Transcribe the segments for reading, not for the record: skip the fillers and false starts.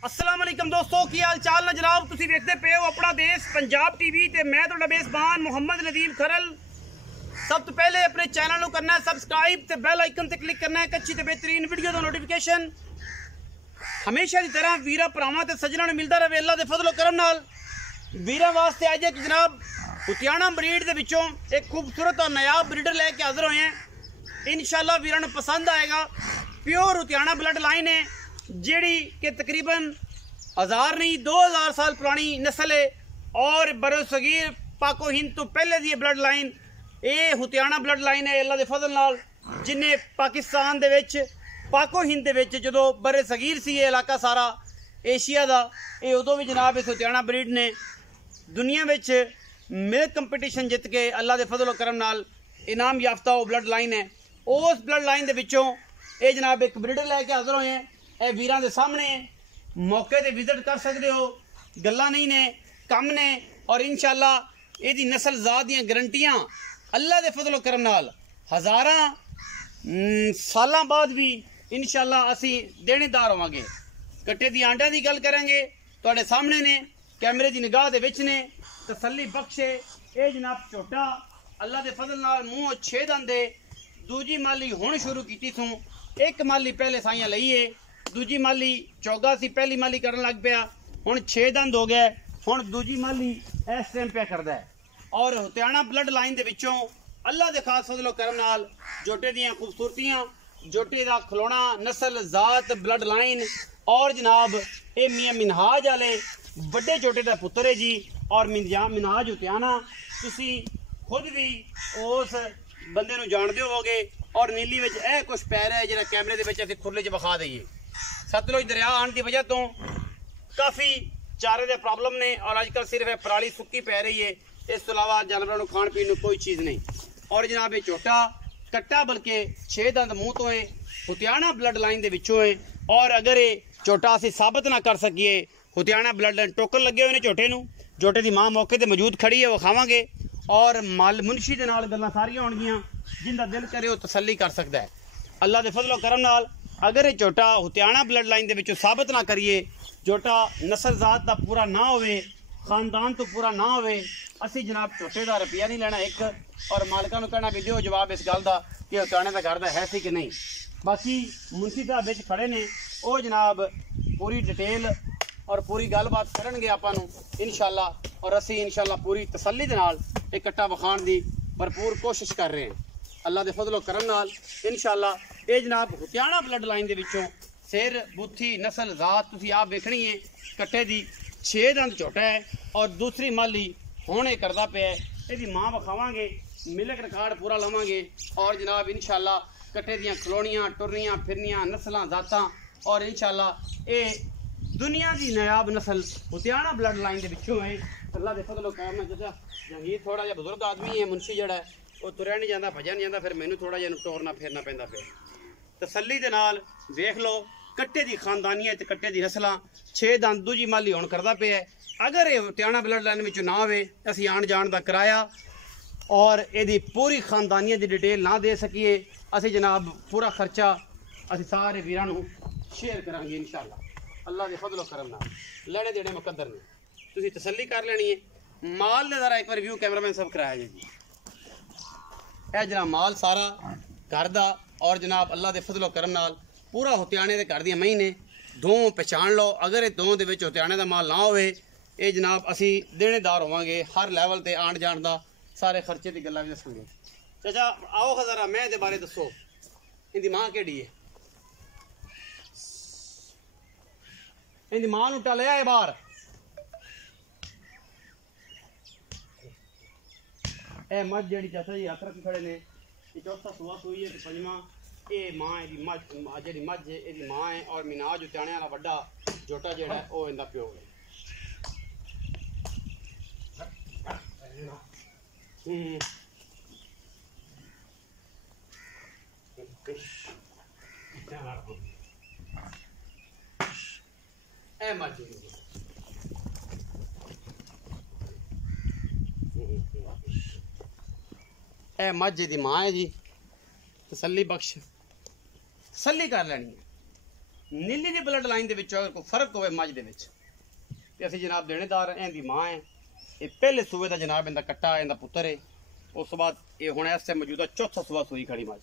अस्सलाम वालेकुम दोस्तों, की हाल चाल ने जनाब। तुसी देखते पे हो अपना देश पंजाब टीवी ते मैं तुहाडा मेज़बान मोहम्मद नदीम खरल। सब तो पहले अपने चैनल को करना है सबसक्राइब ते बेल आइकन ते क्लिक करना है एक अच्छी ते बेहतरीन वीडियो का नोटिफिकेशन हमेशा की तरह वीरा भरावां ते सज्जनां नूं मिलदा रहे अल्लाह दे फजलो करम नाल। वीरां वास्ते अज एक जनाब हुतियाना ब्रीड दे विचों एक खूबसूरत और नायाब ब्रीडर लैके हाजिर होए हैं। इंशाअल्लाह वीरां नूं पसंद आएगा। प्योर हुतियाना ब्लड लाइन है जिहड़ी कि तकरीबन 1000 नहीं 2000 साल पुरानी नस्ल है और बरोसगीर पाको हिंद तो पहले दी ब्लड लाइन ये हुतियाना ब्लड लाइन है। अल्लाह दे फजल नाल जिन्हें पाकिस्तान दे विच पाको हिंद दे विच जदों बरे सगीर सी ये इलाका सारा एशिया दा ये उदों भी जनाब इस हुतियाना ब्रीड ने दुनिया विच मिल्क कंपीटिशन जित के अल्लाह दे फजल करम नाल इनाम याफ्ता वो ब्लड लाइन है। उस ब्लड लाइन दे विचों ये जनाब एक ब्रीडर लैके हाजिर होए हैं। ये वीरां दे सामने मौके ते विजिट कर सकते हो, गल्लां नहीं ने कम ने और इंशाअल्लाह इहदी नस्ल ज़ात दियां गारंटियां अल्लाह दे फजलो करम नाल हज़ारां सालां बाद भी इंशाअल्लाह असी देनेदार होवांगे। कट्टे दी आंडियां दी गल करांगे तुहाडे सामने ने कैमरे दी निगाह दे विच ने तसल्ली बख्शे। ये जनाब झोटा अल्लाह दे फजल नाल मूँह 6 दंद दे दूजी माली हुण शुरू कीती सूं। एक माली पहले साइयां लई है, दूजी माली चौगा सी, पहली माली करन लग पिया, हुण 6 दंद हो गए, हुण दूजी माली इस टाइम पे करदा है। और हुतियाना ब्लड लाइन दे विचों अल्लाह दे खास फजलो करम नाल जोटे दियां खूबसूरतियां जोटे दा खलोना नस्ल ज़ात ब्लड लाइन और जनाब ये मियां मिनहाज वाले बड़े जोटे दा पुत्र है जी। और मिनहाज हुतियाना तुसी खुद भी उस बंदे नूं जानदे होवोगे। और नीली विच ए कुछ पैर है जिहड़ा कैमरे दे विच असीं खुरले च विखा दईए। सतलुज दरिया आने की वजह तो काफ़ी चारे दे प्रॉब्लम ने और अजकल सिर्फ पराली सुक्की पै रही है, इस तो अलावा जानवरों को खाण पीन कोई चीज़ नहीं। और जनाब ये झोटा कट्टा बल्कि 6 दंद मूँह तो है, हुतियाना ब्लड लाइन दे विचों है। और अगर ये झोटा असीं साबित ना कर सकीए हुतियाना ब्लड लाइन टोकन लगे हुए ने झोटे नूं, झोटे की माँ मौके पर मौजूद खड़ी है वो खावांगे और माल मुनशी दे नाल गल्लां सारियां होणगियां जिंदा दिल करे वो तसल्ली कर सकता है। अल्लाह दे फजलो करम नाल अगर ये झोटा हुतियाना ब्लड लाइन दे विचों साबित ना करिए, झोटा नस्ल ज़ात का पूरा ना होवे, खानदान तो पूरा ना होवे, असी जनाब झोटे का रुपया नहीं लेना एक और मालकां नूं कहना भी दिओ जवाब इस गल का कि हुतियाने का घर दा है सी कि नहीं। बाकी मुंशी साहब विच खड़े ने वो जनाब पूरी डिटेल और पूरी गलबात करनगे आपां नूं इंशाअल्लाह और असी इंशाअल्लाह पूरी तसल्ली दे नाल इह कट्टा विखाण दी भरपूर कोशिश कर रहे हैं। अल्लाह दे फजलो करम नाल इंशाअल्लाह ये जनाब हुतियाना ब्लड लाइन दे विचों सिर बुथी नस्ल ज़ात तुसीं आप वेखनी है। कट्टे दी 6 दंद झोटा है और दूसरी माली हुण ये करदा पिया। इहदी मां विखावांगे, मिल्क रिकॉर्ड पूरा लवांगे और जनाब इंशाअल्लाह कट्टे दियां खलोनियां टुरनियां फिरनियां नस्लां ज़ातां और इंशाअल्लाह ये दुनिया की नायाब नस्ल हुतियाना ब्लड लाइन दे विचों है। अल्लाह दे फजलो करम नाल चाचा जहांगीर थोड़ा जिहा बुजुर्ग आदमी है, मुंशी जिहड़ा है वो तुरया नहीं जाता भजया नहीं जाता, फिर मैनू थोड़ा जिहा टोरना फेरना पैंदा पे। तसल्ली दे नाल वेख लो कट्टे दी खानदानियत कट्टे दी नस्लां 6 दंद दूजी माली हुण करदा पिया। अगर ये हुतियाना ब्लड लाइन विच ना होवे असीं आण जाण दा किराया और इहदी पूरी खानदानियत दी डिटेल ना दे सकीए असीं जनाब पूरा खर्चा असीं सारे वीरां नूं शेयर करांगे इंशाअल्लाह। अल्लाह दे फजलो करम नाल लैणे देणे मुकद्दर ने, तुसीं तसल्ली कर लेनी है। माल ने ज़रा एक बार व्यू कैमरामैन सब कराया जी। यह जनाब माल सारा घर दा और जनाब अल्लाह दे फजलो करम नाल पूरा हुतियाने दे घर दियां मई ने दो पहचान लो। अगर ये दो दे विच हुतियाने दा माल ना होवे ये जनाब असी देनेदार होवांगे हर लैवल ते आण जाण दा सारे खर्चे दी गल्लां भी दसांगे। चाचा आओ जरा मैं दे बारे दसो इहदी मां केड़ी है? इहदी मां नूं टलिया है बाहर। ए मझ जी चाचा जी हथ रख खड़े ने ये चौथा सुआ सूई है पंजवां ये मां जी मझ जी मझ ये मां है और मिनाज हुतियाने वाला वड्डा जोटा जेड़ा है वो इंदा प्यो है। ए मझ ए मझ दी मां है जी। तसल्ली बख्श तसल्ली कर लैनी है। नीली दी ब्लड लाइन दे विच अगर कोई फर्क होवे मज दे विच ते असीं जनाब देनेदार इहदी मां है। ये पहले सूबे दा जनाब इंदा कट्टा इंदा पुत्तर है। उस बाद ये हुण इस टाइम मौजूदा चौथा सूबा सूई खड़ी मज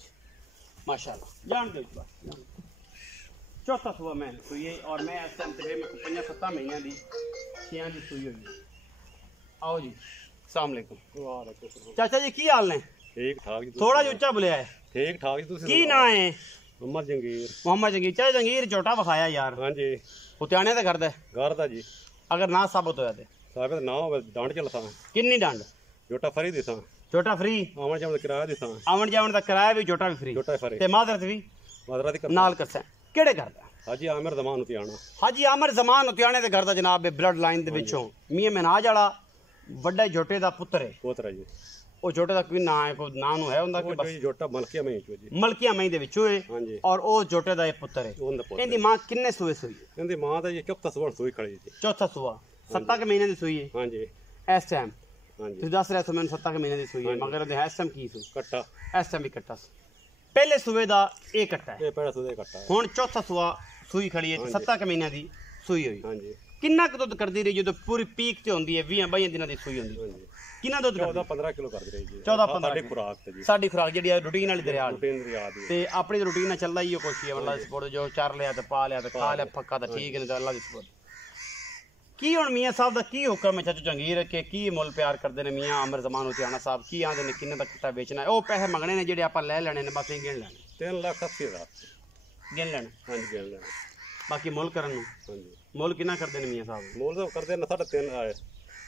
माशाअल्लाह जान दे बस चौथा सूबा मैं सूई है और मैं इस टाइम तकरीबन 5-7 महीनों दी 6 दी सूई हुई। आओ जी अस्सलाम वालेकुम चाचा जी की हाल ने? ठीक ठाक जी। थोड़ा जिहा उच्चा बोलिया है। ठीक ठाक जी। की ना है? मोहम्मद जंगीर। मोहम्मद जंगीर। चाहे जंगीर झोटा विखाया यार। हाँ जी उत्याने ते करदा है करदा जी। अगर ना साबित होया ते साबित ना हो डांड चलसा किन्नी डांड? जोटा फ्री दिसा झोटा फ्री आवन जावन किराया दिसा आवन जावन दा किराया भी झोटा भी फ्री जोटा फ्री ते मादरत भी मादरा दी नाल करसा केड़े करदा? हाजी आमिर जमान उतियाना। हाजी आमिर जमान उतियाने ते करदा जनाब ब्लड लाइन दे विचों मियां मिनाज वाला बड़ा झोटे दा पुत्र है। पोतरा जी ਉਹ ਛੋਟੇ ਦਾ ਕੋਈ ਨਾਂ ਹੈ ਕੋਈ ਨਾਂ ਨੂੰ ਹੈ ਉਹਦਾ ਕਿ ਬਸ ਜੋਟਾ ਮਲਕੀਆ ਮਹੀਂ ਚੋ ਜੀ ਮਲਕੀਆ ਮਹੀਂ ਦੇ ਵਿੱਚੋਂ ਹੈ। ਹਾਂਜੀ ਔਰ ਉਹ ਛੋਟੇ ਦਾ ਇਹ ਪੁੱਤਰ ਹੈ। ਇਹਦੀ ਮਾਂ ਕਿੰਨੇ ਸੂਏ ਸੂਈ? ਇਹਦੀ ਮਾਂ ਦਾ ਜੀ ਚੌਥਾ ਸੂਆ ਸੂਈ ਖੜੀ ਜੀ। ਚੌਥਾ ਸੂਆ 7 ਮਹੀਨੇ ਦੀ ਸੂਈ ਹੈ। ਹਾਂਜੀ ਇਸ ਟਾਈਮ ਹਾਂਜੀ ਤੁਸੀਂ ਦੱਸ ਰਹੇ ਹੋ ਮੈਨੂੰ 7 ਮਹੀਨੇ ਦੀ ਸੂਈ ਹੈ ਮਗਰ ਉਹਦੇ ਇਸ ਟਾਈਮ ਕੀ ਸੂ ਕੱਟਾ ਇਸ ਟਾਈਮ ਵੀ ਕੱਟਾ ਸੀ। ਪਹਿਲੇ ਸੂਏ ਦਾ ਇਹ ਕੱਟਾ ਹੈ। ਇਹ ਪਹਿਲਾ ਸੂਆ ਕੱਟਾ ਹੁਣ ਚੌਥਾ ਸੂਆ ਸੂਈ ਖੜੀ ਹੈ 7 ਮਹੀਨਿਆਂ ਦੀ ਸੂਈ ਹੋਈ। ਹਾਂਜੀ ਕਿੰਨਾ ਕੁ ਦੁੱਧ ਕਰਦੀ ਰਹੀ ਜਦੋਂ ਪੂਰੀ ਪੀਕ ਤੇ ਹੁੰਦੀ ਹੈ 20-22 ਦਿਨਾਂ ਦੀ ਸੂਈ ਹੁੰਦੀ ਹੈ? ਕਿੰਨਾ ਦੁੱਧ ਕਰਦੀ? 14-15 ਕਿਲੋ ਕਰਦੀ ਰਹੀ ਜੀ। 14-15 ਸਾਡੀ ਖੁਰਾਕ ਤੇ ਜੀ। ਸਾਡੀ ਖੁਰਾਕ ਜਿਹੜੀ ਹੈ ਰੂਟੀਨ ਵਾਲੀ ਦਰਿਆ ਰੂਟੀਨ ਦੀ ਯਾਦ ਤੇ ਆਪਣੀ ਰੂਟੀਨ ਨਾਲ ਚੱਲਦਾ ਹੀ ਉਹ ਕੁਛ ਹੀ ਹੈ ਮਤਲਬ ਸਪੋਰਟ ਜੋ ਚਰ ਲਿਆ ਤੇ ਪਾ ਲਿਆ ਤੇ ਖਾ ਲਿਆ ਪੱਕਾ ਤਾਂ ਠੀਕ ਨਹੀਂ ਤਾਂ ਅੱਲਾ ਦੀ ਸਪੋਰਟ। ਕੀ ਹੁਣ ਮੀਆਂ ਸਾਹਿਬ ਦਾ ਕੀ ਹੁਕਮ ਹੈ ਚਾਚਾ ਜੰਗੀਰ ਕੇ ਕੀ ਮੁੱਲ ਪਿਆਰ ਕਰਦੇ ਨੇ ਮੀਆਂ ਆਮਰ ਜ਼ਮਾਨ ਉਤਿਆਣਾ ਸਾਹਿਬ ਕੀ ਆਂਦੇ ਨੇ ਕਿੰਨੇ ਦਾ ਕਿੱਤਾ ਵੇਚਣਾ ਹੈ? ਉਹ ਪੈਸੇ ਮੰਗਣੇ ਨੇ ਜਿਹੜੇ ਆਪਾਂ ਲੈ ਲੈਣੇ ਨੇ ਬਸ ਇਹ ਗਿਣ ਲੈਣੇ 3,80,000 ਗਿਣ ਲੈਣੇ। ਹਾਂਜੀ ਗਿਣ ਲੈਣੇ ਬਾਕੀ ਮੁੱਲ ਕਰਨ ਨੂੰ ਹਾਂਜੀ ਮੁੱਲ ਕਿੰਨਾ ਕਰਦੇ ਨੇ ਮੀਆਂ ਸਾਹਿਬ? ਮੁੱਲ ਤਾਂ ਕਰਦੇ ਨੇ 3.5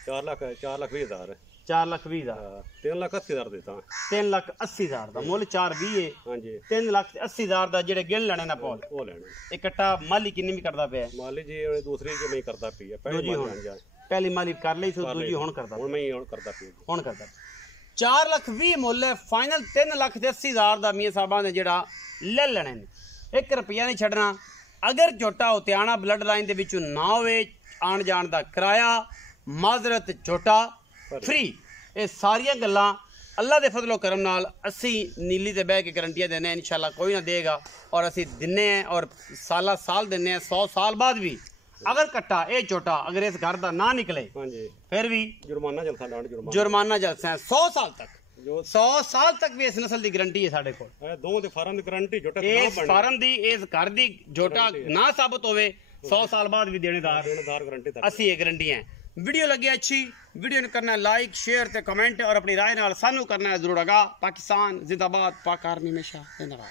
4,20,000 4,20,000 3,80,000 ਦਿੱਤਾ 3,80,000 ਦਾ ਮੁੱਲ 4,20 ਹੈ। ਹਾਂਜੀ 3,80,000 ਦਾ ਜਿਹੜੇ ਗਿਣ ਲੈਣੇ ਨਾ ਪੌਲ ਉਹ ਲੈਣੇ ਇਕੱਠਾ ਮਾਲੀ ਕਿੰਨੀ ਵੀ ਕਰਦਾ ਪਿਆ? ਮਾਲੀ ਜੀ ਉਹਨੇ ਦੂਸਰੀ ਜਿਵੇਂ ਕਰਦਾ ਪਈ ਹੈ ਪਹਿਲੀ ਪਹਿਲੀ ਮਾਲੀ ਕਰ ਲਈ ਸੀ ਦੂਜੀ ਹੁਣ ਕਰਦਾ ਹੁਣ ਮੈਂ ਹੁਣ ਕਰਦਾ ਪਈ ਹੁਣ ਕਰਦਾ 4,20,000 ਮੁੱਲ ਹੈ ਫਾਈਨਲ 3,80,000 ਦਾ ਮੀਆਂ ਸਾਹਿਬਾਂ ਨੇ ਜਿਹੜਾ ਲੈ ਲੈਣੇ ਨੇ 1 ਰੁਪਿਆ ਨਹੀਂ ਛੱਡਣਾ। ਅਗਰ ਝੋਟਾ ਉਤਿਆਣਾ ਬਲੱਡ ਲਾਈਨ ਦੇ ਵਿੱਚੋਂ ਨਾ ਹੋਵੇ ਆਣ ਜਾਣ ਦਾ ਕਿਰਾਇਆ ਮਾਜ਼ਰਤ ਝੋਟਾ फ्री ये सारिया गल्लां अल्लाह दे फजलो करम नाल असी नीली ते बह के गारंटियां देने इंशाल्लाह कोई ना देगा और असी दिन्ने हैं और साल दिन्ने हैं 100 साल बाद भी अगर कट्टा ये छोटा अगर इस घर का ना निकले फिर भी जुर्माना जलसा है 100 साल तक 100 साल तक भी इस नस्ल की गारंटी है साडे कोल। दो दे फार्म दी गारंटी झोटा इस फार्म दी इस घर दी झोटा ना साबित होवे 100 साल बाद भी देनेदार गारंटी असी ये गारंटी है। वीडियो लगी अच्छी वीडियो ने करना है लाइक शेयर ते कमेंट और अपनी राय नाल सानू करना है जरूर आगा। पाकिस्तान जिंदाबाद पाक आर्मी हमेशा जिंदाबाद।